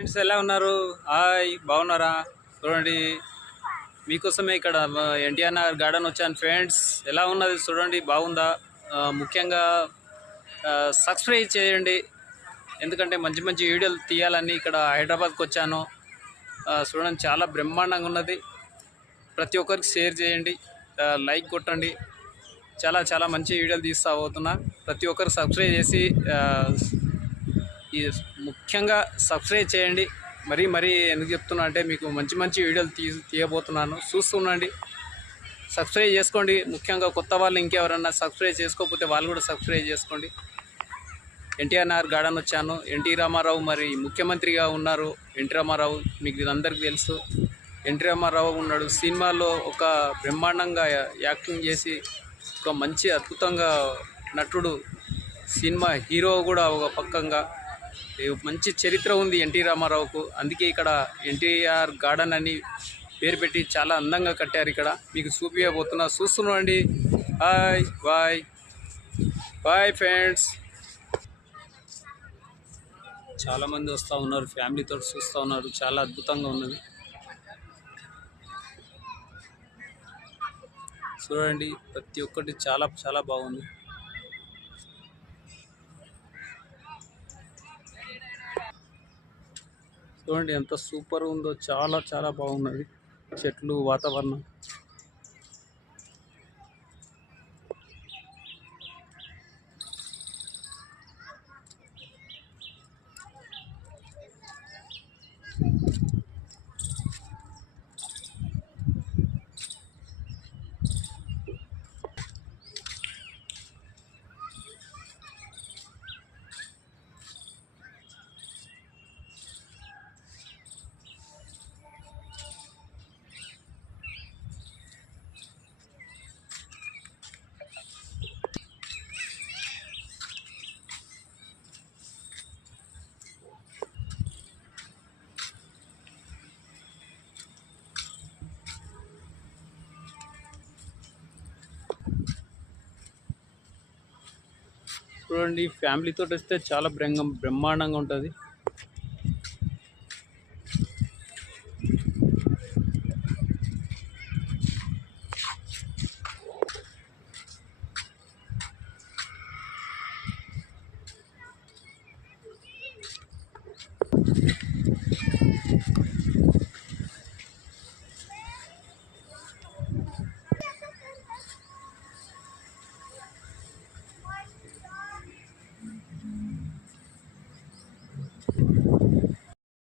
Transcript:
Friends ఎలా ఉన్నారు? Hi, బాగున్నారా? చూడండి, మీకోసమే ఇక్కడ ఎన్టీఆర్ నగర్ గార్డెన్ వచ్చాను ఫ్రెండ్స్. ఎలా ఉన్నది చూడండి, బాగుందా? ముఖ్యంగా సబ్స్క్రైబ్ చేయండి, ఎందుకంటే మంచి మంచి వీడియోలు తీయాలని ఇక్కడ హైదరాబాద్కి వచ్చాను. చూడండి, చాలా బ్రహ్మాండంగా ఉన్నది. ప్రతి ఒక్కరికి షేర్ చేయండి, లైక్ కొట్టండి. చాలా చాలా మంచి వీడియోలు తీస్తా పోతున్నా. ప్రతి ఒక్కరు సబ్స్క్రైబ్ చేసి ఈ ముఖ్యంగా సబ్స్క్రైబ్ చేయండి. మరీ ఎందుకు చెప్తున్నా అంటే, మీకు మంచి మంచి వీడియోలు తీయబోతున్నాను, చూస్తుండండి. సబ్స్క్రైబ్ చేసుకోండి. ముఖ్యంగా కొత్త వాళ్ళు ఇంకెవరన్నా సబ్స్క్రైబ్ చేసుకోకపోతే వాళ్ళు కూడా సబ్స్క్రైబ్ చేసుకోండి. ఎన్టీఆర్ నగర్ గార్డెన్ వచ్చాను. ఎన్టీ రామారావు మరి ముఖ్యమంత్రిగా ఉన్నారు. ఎన్టీ రామారావు మీకు అందరికీ తెలుసు. ఎన్టీ రామారావు ఉన్నాడు సినిమాలో, ఒక బ్రహ్మాండంగా యాక్టింగ్ చేసి ఒక మంచి అద్భుతంగా నటుడు, సినిమా హీరో కూడా ఒక పక్కంగా మంచి చరిత్ర ఉంది ఎన్టీ రామారావుకు. అందుకే ఇక్కడ ఎన్టీఆర్ గార్డెన్ అని పేరు పెట్టి చాలా అందంగా కట్టారు. ఇక్కడ మీకు చూపించబోతున్నా, చూస్తున్నాండి. Hi bye bye friends. చాలామంది వస్తూ ఉన్నారు, ఫ్యామిలీతో చూస్తూ ఉన్నారు. చాలా అద్భుతంగా ఉన్నది చూడండి. ప్రతి ఒక్కటి చాలా చాలా బాగుంది. చూడండి ఎంత సూపర్ ఉందో, చాలా చాలా బాగున్నది. చెట్లు, వాతావరణం. చూడండి, ఫ్యామిలీతో వస్తే చాలా బ్రహ్మాండంగా ఉంటుంది.